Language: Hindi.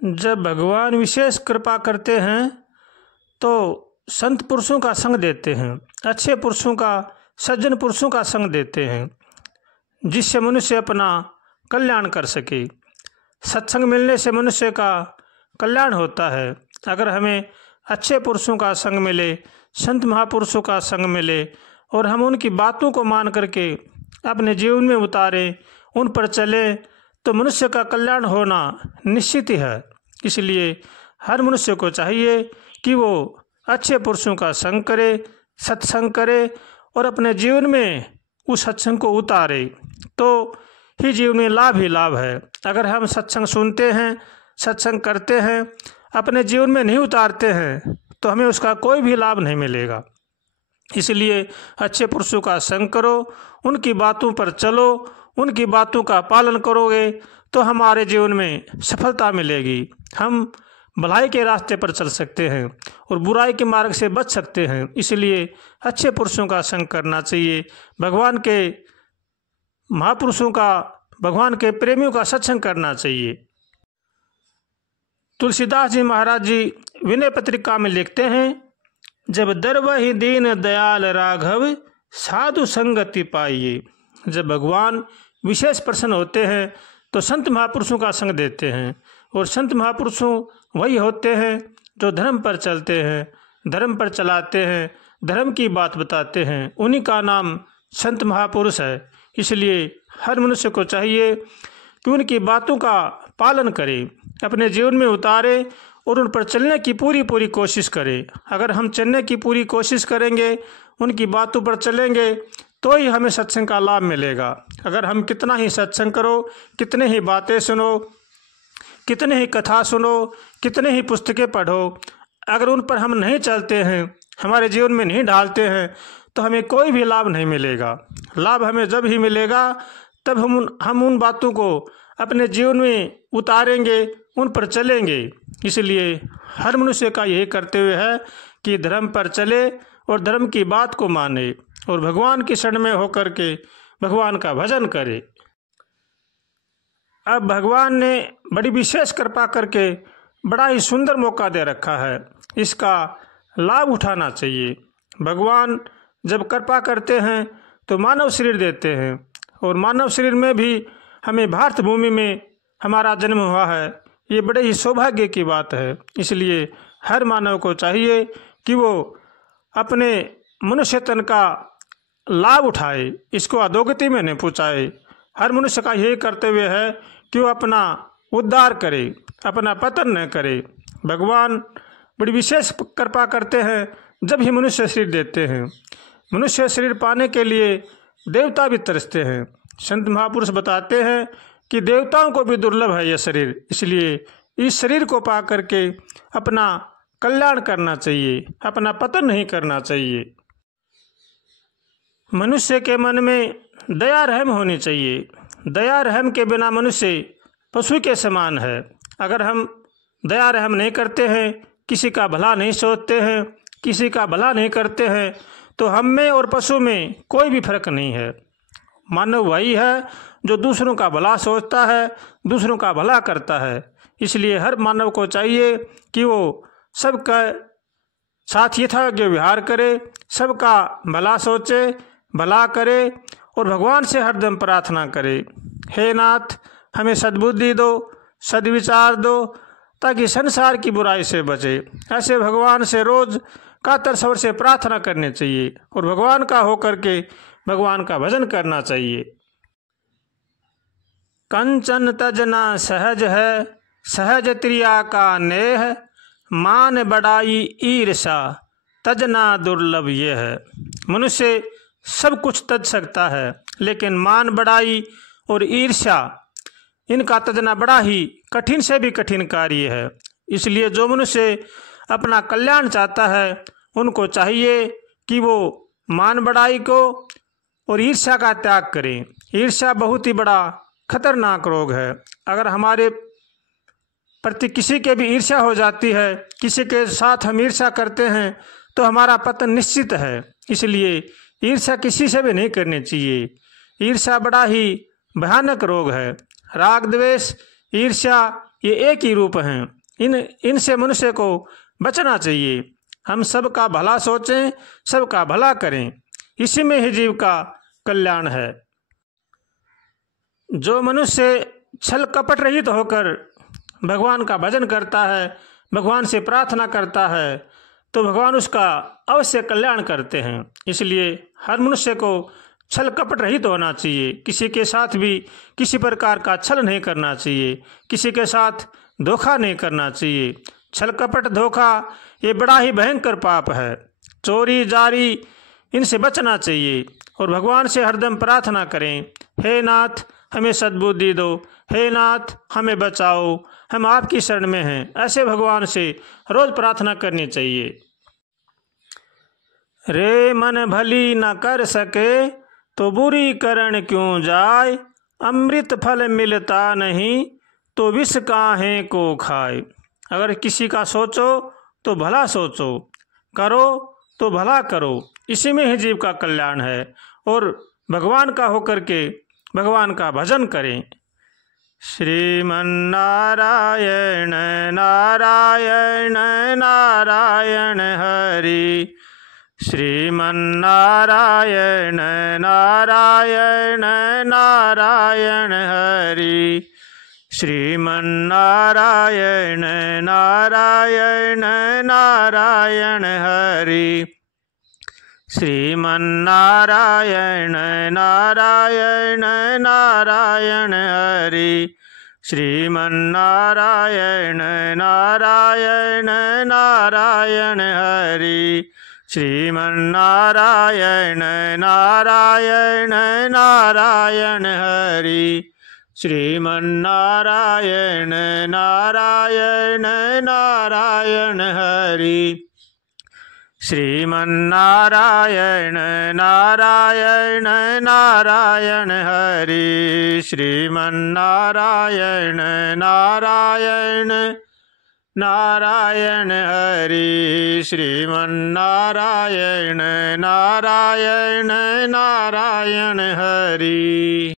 जब भगवान विशेष कृपा करते हैं तो संत पुरुषों का संग देते हैं, अच्छे पुरुषों का, सज्जन पुरुषों का संग देते हैं, जिससे मनुष्य अपना कल्याण कर सके। सत्संग मिलने से मनुष्य का कल्याण होता है। अगर हमें अच्छे पुरुषों का संग मिले, संत महापुरुषों का संग मिले और हम उनकी बातों को मान करके अपने जीवन में उतारें, उन पर चलें, तो मनुष्य का कल्याण होना निश्चित ही है। इसलिए हर मनुष्य को चाहिए कि वो अच्छे पुरुषों का संग करे, सत्संग करे और अपने जीवन में उस सत्संग को उतारे, तो ही जीवन में लाभ ही लाभ है। अगर हम सत्संग सुनते हैं, सत्संग करते हैं, अपने जीवन में नहीं उतारते हैं तो हमें उसका कोई भी लाभ नहीं मिलेगा। इसलिए अच्छे पुरुषों का संग करो, उनकी बातों पर चलो, उनकी बातों का पालन करोगे तो हमारे जीवन में सफलता मिलेगी। हम भलाई के रास्ते पर चल सकते हैं और बुराई के मार्ग से बच सकते हैं। इसलिए अच्छे पुरुषों का संग करना चाहिए, भगवान के महापुरुषों का, भगवान के प्रेमियों का सत्संग करना चाहिए। तुलसीदास जी महाराज जी विनय पत्रिका में लिखते हैं, जब दरवहि दीन दयाल राघव साधु संगति पाइए। जब भगवान विशेष प्रसन्न होते हैं तो संत महापुरुषों का संग देते हैं, और संत महापुरुषों वही होते हैं जो धर्म पर चलते हैं, धर्म पर चलाते हैं, धर्म की बात बताते हैं, उन्हीं का नाम संत महापुरुष है। इसलिए हर मनुष्य को चाहिए कि उनकी बातों का पालन करे, अपने जीवन में उतारे और उन पर चलने की पूरी कोशिश करें। अगर हम चलने की पूरी कोशिश करेंगे, उनकी बातों पर चलेंगे, तो ही हमें सत्संग का लाभ मिलेगा। अगर हम कितना ही सत्संग करो, कितने ही बातें सुनो, कितने ही कथा सुनो, कितने ही पुस्तकें पढ़ो, अगर उन पर हम नहीं चलते हैं, हमारे जीवन में नहीं ढालते हैं, तो हमें कोई भी लाभ नहीं मिलेगा। लाभ हमें जब ही मिलेगा तब हम उन बातों को अपने जीवन में उतारेंगे, उन पर चलेंगे। इसलिए हर मनुष्य का यही कर्तव्य है कि धर्म पर चले और धर्म की बात को माने और भगवान की शरण में होकर के भगवान का भजन करे। अब भगवान ने बड़ी विशेष कृपा करके बड़ा ही सुंदर मौका दे रखा है, इसका लाभ उठाना चाहिए। भगवान जब कृपा करते हैं तो मानव शरीर देते हैं, और मानव शरीर में भी हमें भारत भूमि में हमारा जन्म हुआ है, ये बड़े ही सौभाग्य की बात है। इसलिए हर मानव को चाहिए कि वो अपने मनुष्य तन का लाभ उठाए, इसको अधोगति में नहीं पहुँचाए। हर मनुष्य का यही कर्तव्य है कि वो अपना उद्धार करे, अपना पतन न करे। भगवान बड़ी विशेष कृपा करते हैं जब ही मनुष्य शरीर देते हैं। मनुष्य शरीर पाने के लिए देवता भी तरसते हैं। संत महापुरुष बताते हैं कि देवताओं को भी दुर्लभ है यह शरीर, इसलिए इस शरीर को पा करके अपना कल्याण करना चाहिए, अपना पतन नहीं करना चाहिए। मनुष्य के मन में दया रहम होनी चाहिए। दया रहम के बिना मनुष्य पशु के समान है। अगर हम दया रहम नहीं करते हैं, किसी का भला नहीं सोचते हैं, किसी का भला नहीं करते हैं, तो हम में और पशु में कोई भी फर्क नहीं है। मानव वही है जो दूसरों का भला सोचता है, दूसरों का भला करता है। इसलिए हर मानव को चाहिए कि वो सबका साथ यथायोग्य व्यवहार करे, सबका भला सोचे, भला करे और भगवान से हरदम प्रार्थना करे, हे नाथ हमें सद्बुद्धि दो, सद्विचार दो, ताकि संसार की बुराई से बचे। ऐसे भगवान से रोज कातर स्वर से प्रार्थना करनी चाहिए और भगवान का होकर के भगवान का भजन करना चाहिए। कंचन तजना सहज है, सहज त्रिया का नेह, मान बड़ाई ईर्षा तजना दुर्लभ ये है। मनुष्य सब कुछ तज सकता है, लेकिन मान बढ़ाई और ईर्ष्या इनका तजना बड़ा ही कठिन से भी कठिन कार्य है। इसलिए जो मनुष्य अपना कल्याण चाहता है, उनको चाहिए कि वो मान बढ़ाई को और ईर्ष्या का त्याग करें। ईर्ष्या बहुत ही बड़ा खतरनाक रोग है। अगर हमारे प्रति किसी के भी ईर्ष्या हो जाती है, किसी के साथ हम ईर्ष्या करते हैं, तो हमारा पतन निश्चित है। इसलिए ईर्ष्या किसी से भी नहीं करनी चाहिए। ईर्ष्या बड़ा ही भयानक रोग है। राग द्वेष ईर्ष्या ये एक ही रूप हैं। इनसे मनुष्य को बचना चाहिए। हम सबका भला सोचें, सबका भला करें, इसी में ही जीव का कल्याण है। जो मनुष्य छल कपट रहित होकर भगवान का भजन करता है, भगवान से प्रार्थना करता है, तो भगवान उसका अवश्य कल्याण करते हैं। इसलिए हर मनुष्य को छल कपट रहित होना चाहिए। किसी के साथ भी किसी प्रकार का छल नहीं करना चाहिए, किसी के साथ धोखा नहीं करना चाहिए। छल कपट धोखा ये बड़ा ही भयंकर पाप है। चोरी जारी इनसे बचना चाहिए और भगवान से हरदम प्रार्थना करें, हे नाथ हमें सद्बुद्धि दो, हे नाथ हमें बचाओ, हम आपकी शरण में हैं। ऐसे भगवान से रोज प्रार्थना करनी चाहिए। रे मन भली न कर सके तो बुरी करण क्यों जाए, अमृत फल मिलता नहीं तो विष काहे को खाए। अगर किसी का सोचो तो भला सोचो, करो तो भला करो, इसी में ही जीव का कल्याण है। और भगवान का होकर के भगवान का भजन करें। श्रीमन्नारायण नारायण नारायण हरि, श्रीमन्नारायण नारायण नारायण हरि, श्रीमन्नारायण नारायण नारायण हरि, श्रीमन्नारायण नारायण नारायण हरि, श्रीमन्नारायण नारायण नारायण हरि, श्रीमन्नारायण नारायण नारायण हरि, श्रीमन्नारायण नारायण नारायण हरि, श्रीमन्नारायण नारायण नारायण हरि, श्रीमन्नारायण नारायण नारायण हरि, श्रीमन्नारायण नारायण नारायण हरि।